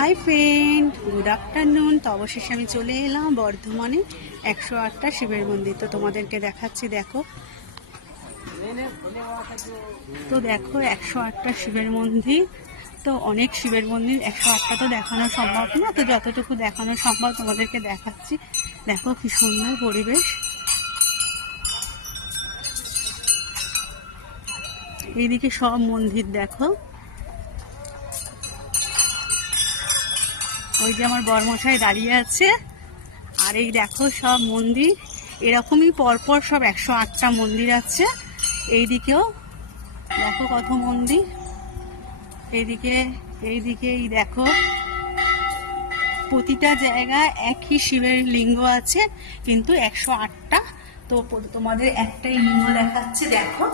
Hi friend, good afternoon. তো অবশেষে আমি চলে এলাম বর্ধমানে 108টা শিবের মন্দির। তো তোমাদেরকে দেখাচ্ছি, দেখো। তো দেখো 108টা শিবের মন্দির। তো অনেক শিবের মন্দির, 108টা তো দেখানো সম্ভব না, তো যতটুকু দেখানো সম্ভব তোমাদেরকে দেখাচ্ছি। দেখো কি সুন্দর পরিবেশ। এইদিকে সব মন্দির দেখো। ওই যে আমার বরমশাই দাঁড়িয়ে আছে। আর এই দেখো সব মন্দির, এরকমই পরপর সব 108টা মন্দির আছে। এইদিকেও দেখো কত মন্দির। এইদিকে এই দেখো, প্রতিটা জায়গায় একই শিবের লিঙ্গ আছে, কিন্তু 108টা। তো তোমাদের একটাই লিঙ্গ দেখাচ্ছে, দেখো।